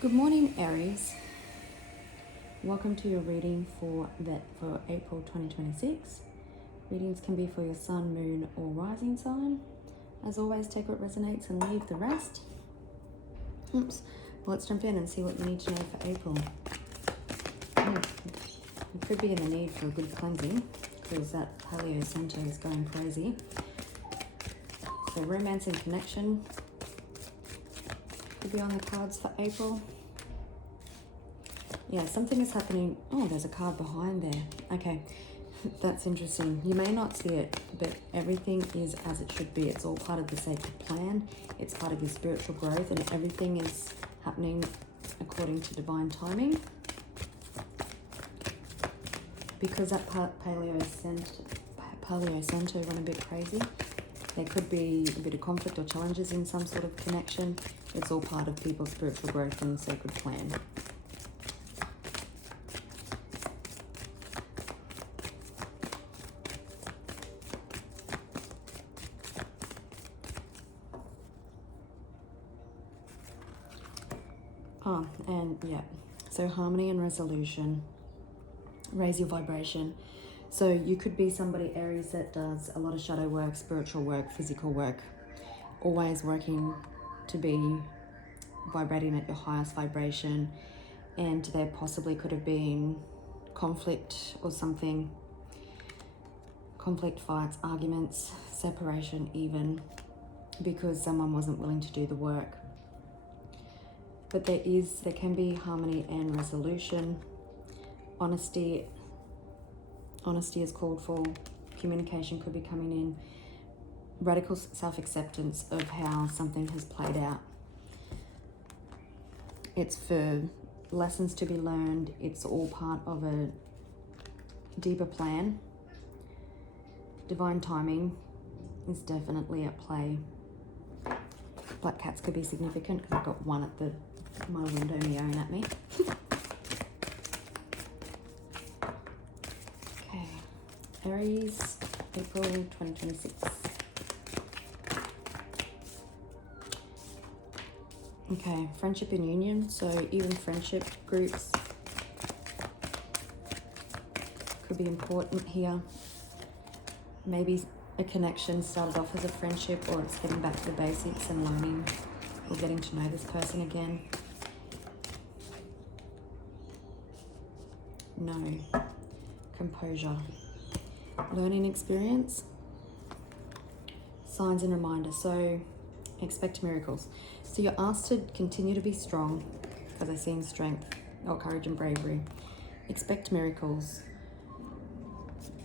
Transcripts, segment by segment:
Good morning, Aries. Welcome to your reading for April 2026. Readings can be for your sun, moon, or rising sign. As always, take what resonates and leave the rest. Well, let's jump in and see what you need to know for April. You could be in the need for a good cleansing because that Paleo Center is going crazy. So romance and connection could be on the cards for April. Yeah, something is happening. Oh, there's a card behind there. Okay, that's interesting. You may not see it, but everything is as it should be. It's all part of the sacred plan. It's part of your spiritual growth, and everything is happening according to divine timing. Because that Paleo Center went a bit crazy, there could be a bit of conflict or challenges in some sort of connection. It's all part of people's spiritual growth and the sacred plan. So harmony and resolution. Raise your vibration. So you could be somebody, Aries, that does a lot of shadow work, spiritual work, physical work, always working to be vibrating at your highest vibration. And there possibly could have been conflict or something, conflict, fights, arguments, separation even, because someone wasn't willing to do the work. But there can be harmony and resolution. Honesty is called for. Communication could be coming in. Radical self-acceptance of how something has played out. It's for lessons to be learned. It's all part of a deeper plan. Divine timing is definitely at play. Black cats could be significant because I've got one at my window meowing at me. Okay, Aries, April 2026. Okay, friendship and union. So even friendship groups could be important here. Maybe a connection started off as a friendship, or it's getting back to the basics and learning or getting to know this person again. No. Composure. Learning experience. Signs and reminders. So expect miracles. So you're asked to continue to be strong, because I see strength or courage and bravery. Expect miracles.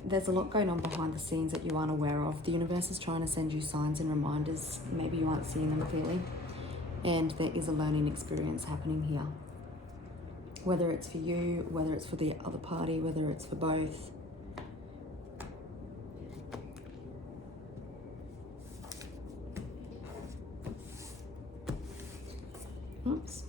There's a lot going on behind the scenes that you aren't aware of. The universe is trying to send you signs and reminders. Maybe you aren't seeing them clearly. And there is a learning experience happening here. Whether it's for you, whether it's for the other party, whether it's for both. Oops.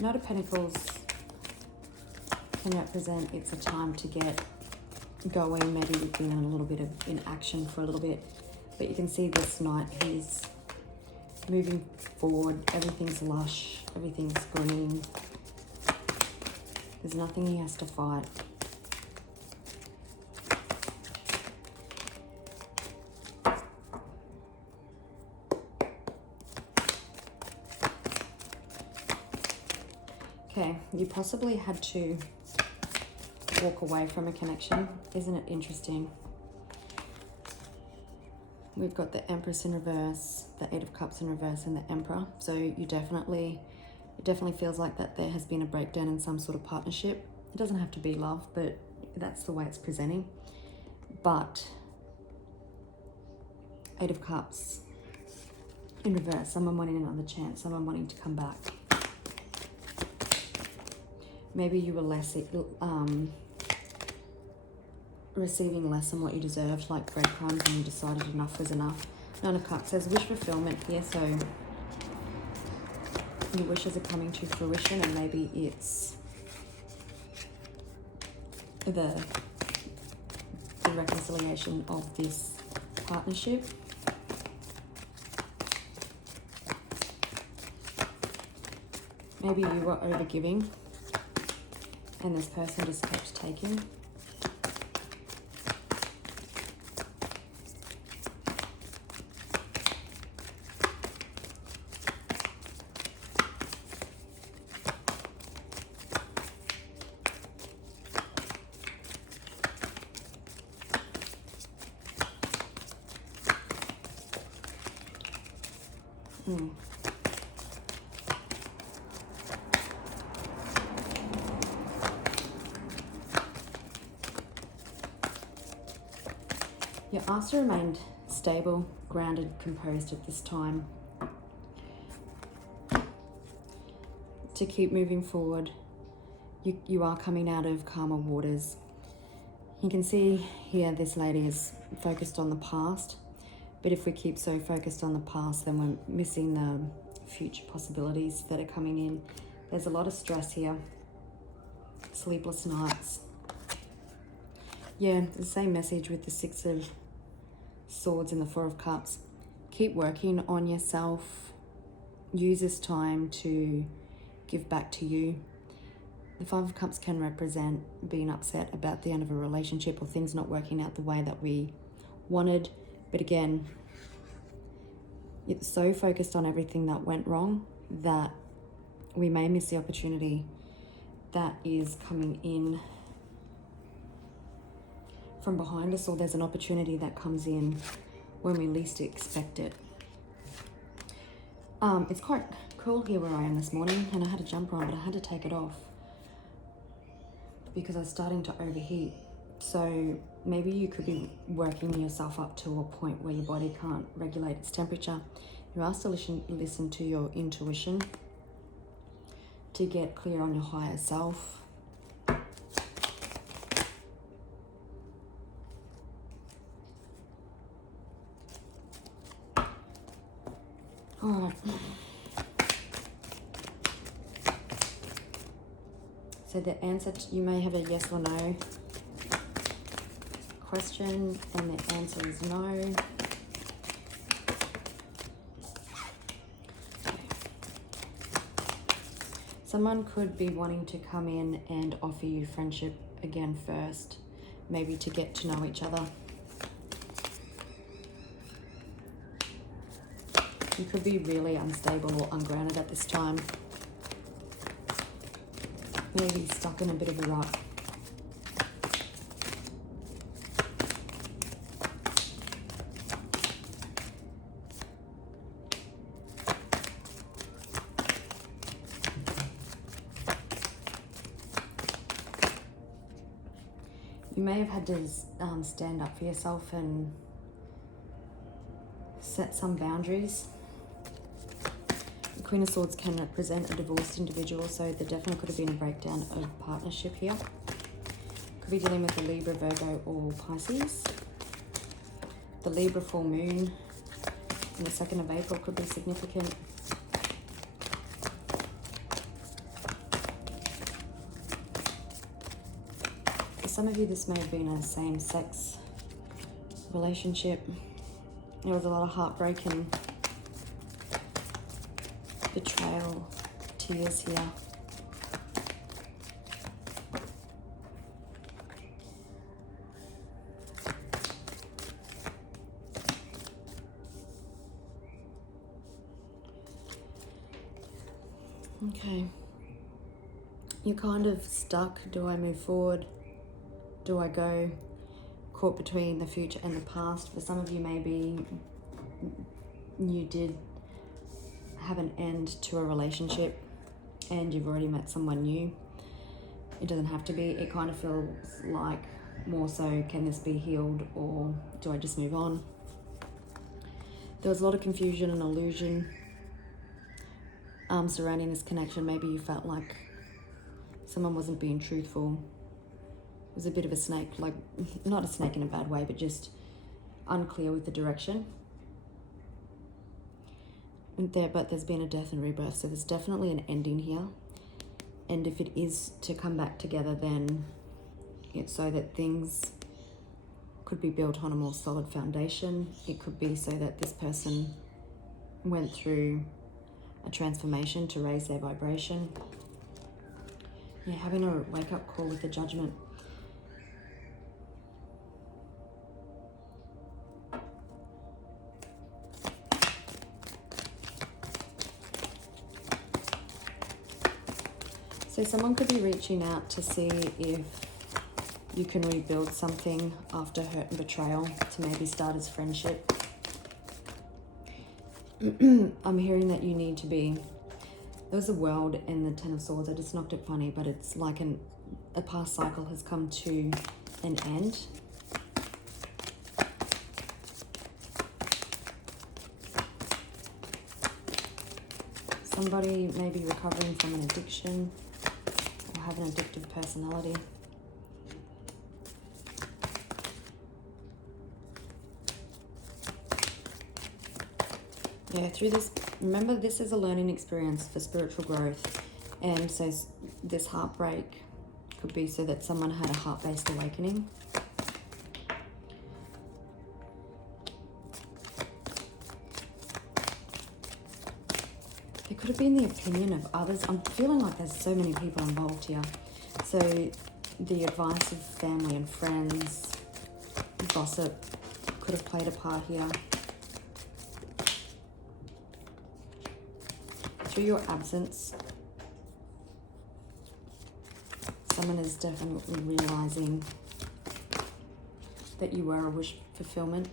Knight of Pentacles can represent it's a time to get going. Maybe you've been in a little bit of inaction for a little bit, but you can see this knight, he's moving forward. Everything's lush, everything's green. There's nothing he has to fight. Okay, you possibly had to walk away from a connection. Isn't it interesting? We've got the Empress in reverse, the Eight of Cups in reverse, and the Emperor. So it definitely feels like that there has been a breakdown in some sort of partnership. It doesn't have to be love, but that's the way it's presenting. But Eight of Cups in reverse, someone wanting another chance, someone wanting to come back. Maybe you were less receiving less than what you deserved, like breadcrumbs, and you decided enough was enough. Nine of Cups says wish fulfillment here, so your wishes are coming to fruition, and maybe it's the reconciliation of this partnership. Maybe you were overgiving and this person just kept taking. You're asked to remain stable, grounded, composed at this time. To keep moving forward. You are coming out of calmer waters. You can see here this lady is focused on the past, but if we keep so focused on the past, then we're missing the future possibilities that are coming in. There's a lot of stress here. Sleepless nights. Yeah, the same message with the Six of Swords and the Four of Cups. Keep working on yourself. Use this time to give back to you. The Five of Cups can represent being upset about the end of a relationship or things not working out the way that we wanted. But again, it's so focused on everything that went wrong that we may miss the opportunity that is coming in from behind us, or there's an opportunity that comes in when we least expect it. It's quite cool here where I am this morning, and I had a jumper on, but I had to take it off because I was starting to overheat. So maybe you could be working yourself up to a point where your body can't regulate its temperature. You're asked to listen to your intuition to get clear on your higher self. All right. So the answer, you may have a yes or no question, and the answer is no. Okay. Someone could be wanting to come in and offer you friendship again first, maybe to get to know each other. You could be really unstable or ungrounded at this time. Maybe stuck in a bit of a rut. You may have had to stand up for yourself and set some boundaries. The Queen of Swords can represent a divorced individual, so there definitely could have been a breakdown of partnership here. Could be dealing with a Libra, Virgo, or Pisces. The Libra full moon on the 2nd of April could be significant. For some of you, this may have been a same-sex relationship. There was a lot of heartbreak and betrayal, tears here. Okay. You're kind of stuck. Do I move forward? Do I go? Caught between the future and the past. For some of you, maybe you did have an end to a relationship and you've already met someone new. It doesn't have to be. It kind of feels like more so, can this be healed, or do I just move on? There was a lot of confusion and illusion surrounding this connection. Maybe you felt like someone wasn't being truthful. was a bit of a snake, like not a snake in a bad way, but just unclear with the direction. But there's been a death and rebirth, so there's definitely an ending here. And if it is to come back together, then it's so that things could be built on a more solid foundation. It could be so that this person went through a transformation to raise their vibration. Yeah, having a wake-up call with the Judgment. So someone could be reaching out to see if you can rebuild something after hurt and betrayal, to maybe start as friendship. I'm hearing that you need to be... There was a World and the Ten of Swords. I just knocked it funny, but it's like a past cycle has come to an end. Somebody may be recovering from an addiction or have an addictive personality. Yeah, through this, remember, this is a learning experience for spiritual growth. And so this heartbreak could be so that someone had a heart-based awakening. It could have been the opinion of others. I'm feeling like there's so many people involved here. So the advice of family and friends, gossip could have played a part here. Through your absence, someone is definitely realizing that you were a wish fulfillment.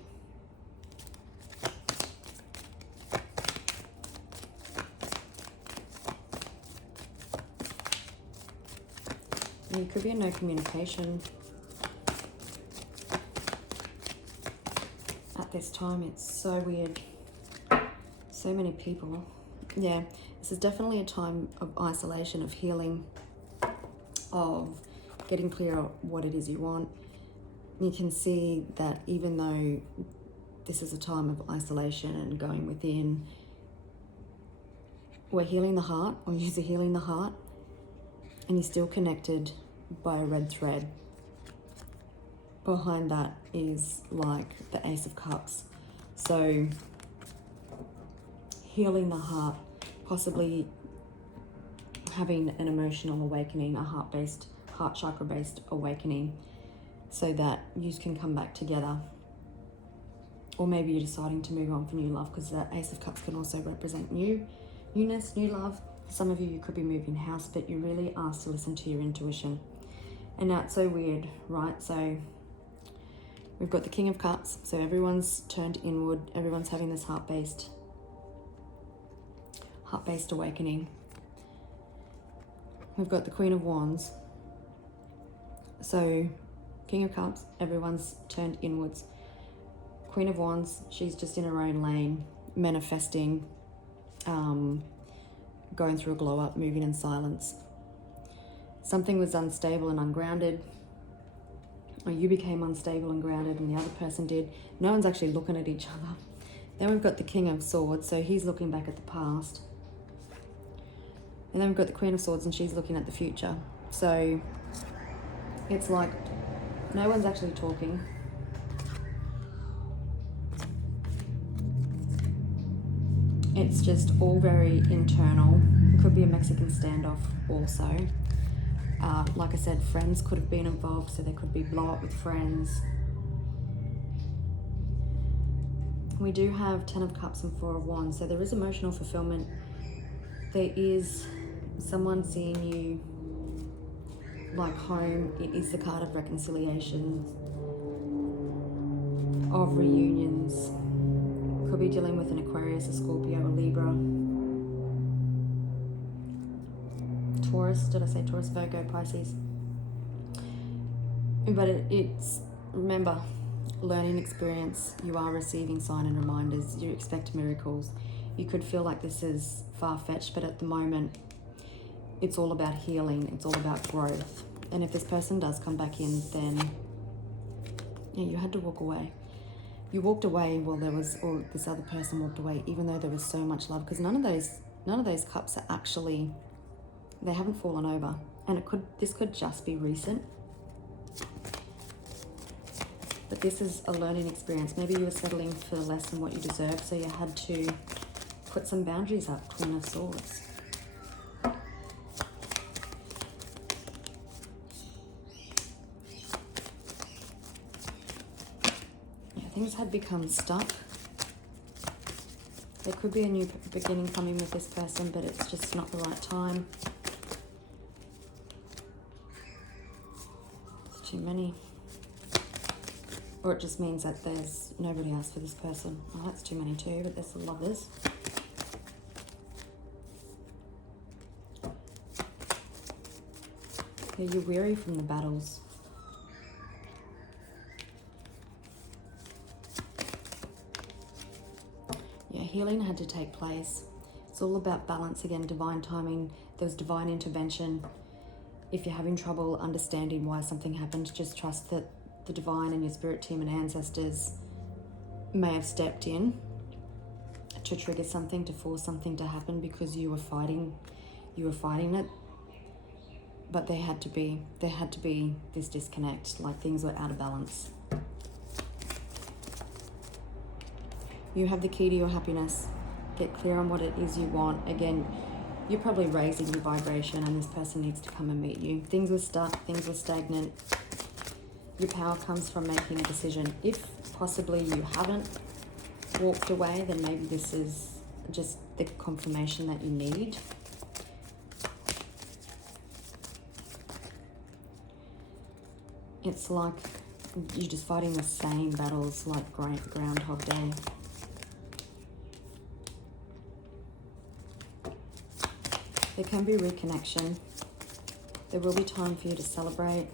And it could be a no communication. At this time, it's so weird. So many people. Yeah, this is definitely a time of isolation, of healing, of getting clear on what it is you want. You can see that even though this is a time of isolation and going within, we're healing the heart, or you're healing the heart, and you're still connected by a red thread. Behind that is like the Ace of Cups. So healing the heart, possibly having an emotional awakening, a heart chakra-based awakening, so that you can come back together. Or maybe you're deciding to move on for new love, because the Ace of Cups can also represent newness, new love. For some of you, you could be moving house, but you're really asked to listen to your intuition. And now it's so weird, right? So we've got the King of Cups. So everyone's turned inward. Everyone's having this heart-based awakening. We've got the Queen of Wands. So King of Cups, everyone's turned inwards. Queen of Wands, she's just in her own lane, manifesting, going through a glow up, moving in silence. Something was unstable and ungrounded, or you became unstable and grounded and the other person did. No one's actually looking at each other. Then we've got the King of Swords, so he's looking back at the past. And then we've got the Queen of Swords, and she's looking at the future. So it's like no one's actually talking. It's just all very internal. It could be a Mexican standoff also. Like I said, friends could have been involved, so there could be blow up with friends. We do have 10 of Cups and 4 of Wands, so there is emotional fulfillment. There is someone seeing you like home. It is the card of reconciliation, of reunions. Could be dealing with an Aquarius, a Scorpio, a Libra. Taurus, did I say Taurus, Virgo, Pisces? But it's, remember, learning experience. You are receiving sign and reminders. You expect miracles. You could feel like this is far-fetched, but at the moment, it's all about healing. It's all about growth. And if this person does come back in, then yeah, you had to walk away. You walked away while there was, or this other person walked away, even though there was so much love, because none of those cups are actually, they haven't fallen over. And this could just be recent. But this is a learning experience. Maybe you were settling for less than what you deserve, so you had to put some boundaries up. Queen of Swords. Things had become stuck. There could be a new beginning coming with this person, but it's just not the right time. It's too many. Or it just means that there's nobody else for this person. Well, that's too many too, but there's the Lovers. Yeah, you're weary from the battles. Healing had to take place. It's all about balance again, divine timing. There was divine intervention. If you're having trouble understanding why something happened, just trust that the divine and your spirit team and ancestors may have stepped in to trigger something, to force something to happen, because you were fighting it. But there had to be this disconnect, like things were out of balance. You have the key to your happiness. Get clear on what it is you want. Again, you're probably raising your vibration, and this person needs to come and meet you. Things were stuck, things were stagnant. Your power comes from making a decision. If possibly you haven't walked away, then maybe this is just the confirmation that you need. It's like you're just fighting the same battles like Groundhog Day. There can be reconnection. There will be time for you to celebrate.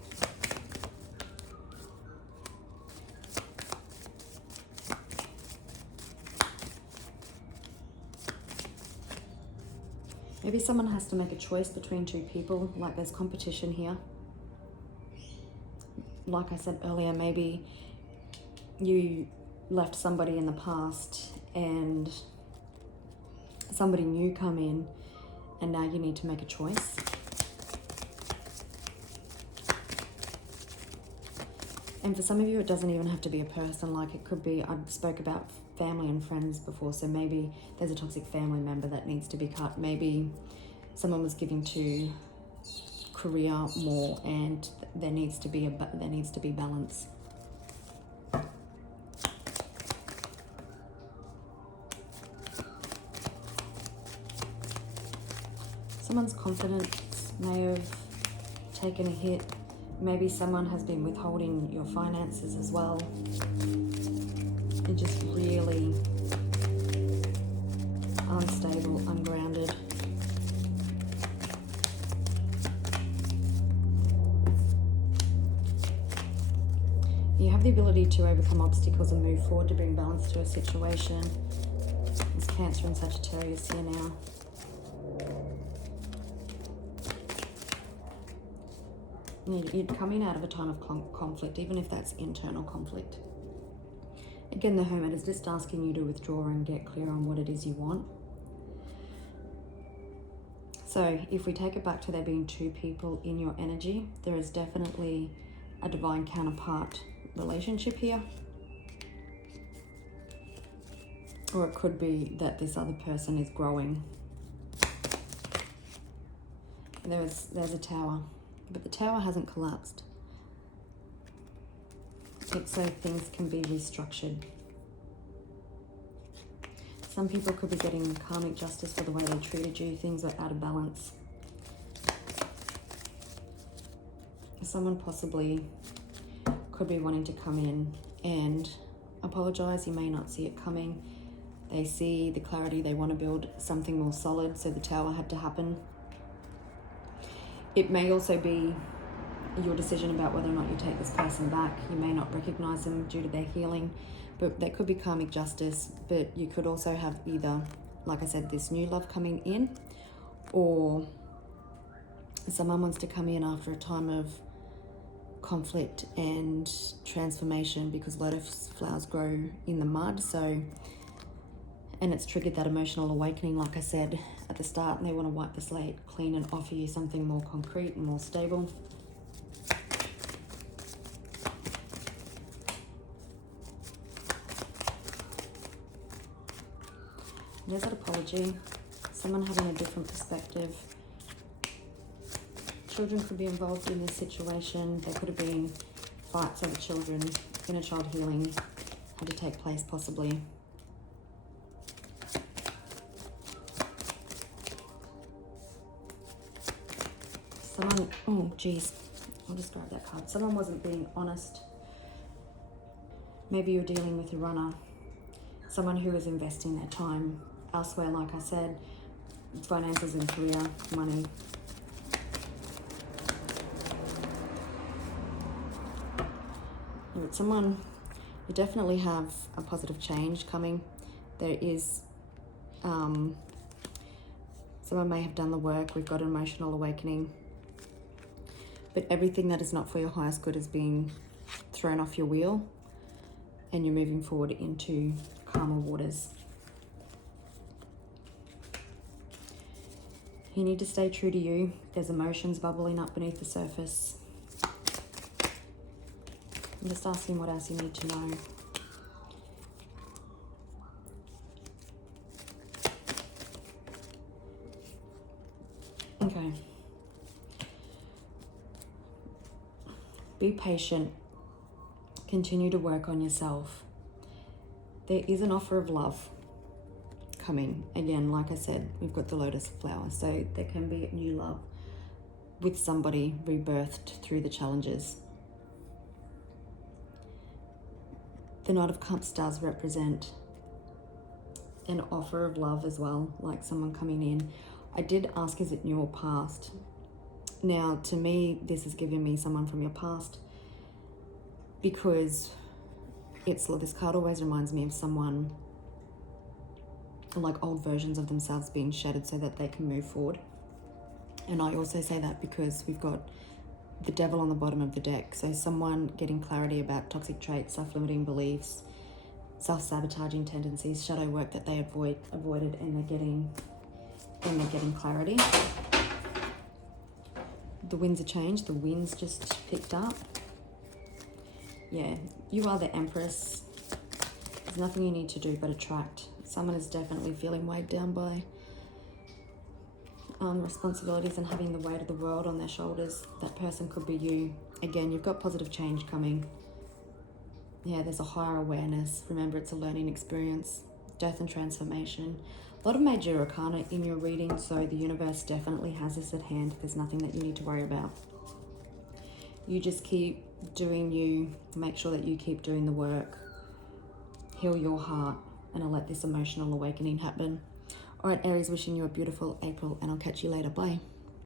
Maybe someone has to make a choice between two people, like there's competition here. Like I said earlier, maybe you left somebody in the past and somebody new come in, and now you need to make a choice. And for some of you, it doesn't even have to be a person. Like it could be, I spoke about family and friends before, so maybe there's a toxic family member that needs to be cut. Maybe someone was giving to career more, and there needs to be balance. Someone's confidence may have taken a hit. Maybe someone has been withholding your finances as well. You're just really unstable, ungrounded. You have the ability to overcome obstacles and move forward to bring balance to a situation. There's Cancer and Sagittarius here now. You're coming out of a time of conflict, even if that's internal conflict. Again, the Hermit is just asking you to withdraw and get clear on what it is you want. So if we take it back to there being two people in your energy, there is definitely a divine counterpart relationship here. Or it could be that this other person is growing. There's a Tower. But the Tower hasn't collapsed. It's so things can be restructured. Some people could be getting karmic justice for the way they treated you. Things are out of balance. Someone possibly could be wanting to come in and apologize. You may not see it coming. They see the clarity. They want to build something more solid, so the Tower had to happen. It may also be your decision about whether or not you take this person back. You may not recognize them due to their healing, but there could be karmic justice. But you could also have either, like I said, this new love coming in, or someone wants to come in after a time of conflict and transformation, because lotus flowers grow in the mud, so, and it's triggered that emotional awakening, like I said at the start, and they want to wipe the slate clean and offer you something more concrete and more stable. There's that apology. Someone having a different perspective. Children could be involved in this situation. There could have been fights over children. Inner child healing had to take place possibly. Someone, oh geez, I'll just grab that card. Someone wasn't being honest. Maybe you're dealing with a runner. Someone who is investing their time elsewhere, like I said, finances and career, money. But someone, you definitely have a positive change coming. There is, someone may have done the work. We've got an emotional awakening. But everything that is not for your highest good is being thrown off your wheel, and you're moving forward into calmer waters. You need to stay true to you. There's emotions bubbling up beneath the surface. I'm just asking what else you need to know. Okay. Be patient. Continue to work on yourself. There is an offer of love coming. Again, like I said, we've got the lotus flower. So there can be new love with somebody rebirthed through the challenges. The Knight of Cups does represent an offer of love as well, like someone coming in. I did ask, is it new or past? Now, to me, this is giving me someone from your past, because this card always reminds me of someone, like old versions of themselves being shattered so that they can move forward. And I also say that because we've got the Devil on the bottom of the deck. So someone getting clarity about toxic traits, self-limiting beliefs, self-sabotaging tendencies, shadow work that they avoided, and they're getting clarity. The winds are changed. The winds just picked up. Yeah, you are the Empress. There's nothing you need to do but attract. Someone is definitely feeling weighed down by responsibilities and having the weight of the world on their shoulders. That person could be you. Again, you've got positive change coming. Yeah, there's a higher awareness. Remember, it's a learning experience. Death and transformation. A lot of major arcana in your reading, so the universe definitely has this at hand. There's nothing that you need to worry about. You just keep doing you. Make sure that you keep doing the work. Heal your heart, and I'll let this emotional awakening happen. All right, Aries, wishing you a beautiful April, and I'll catch you later. Bye.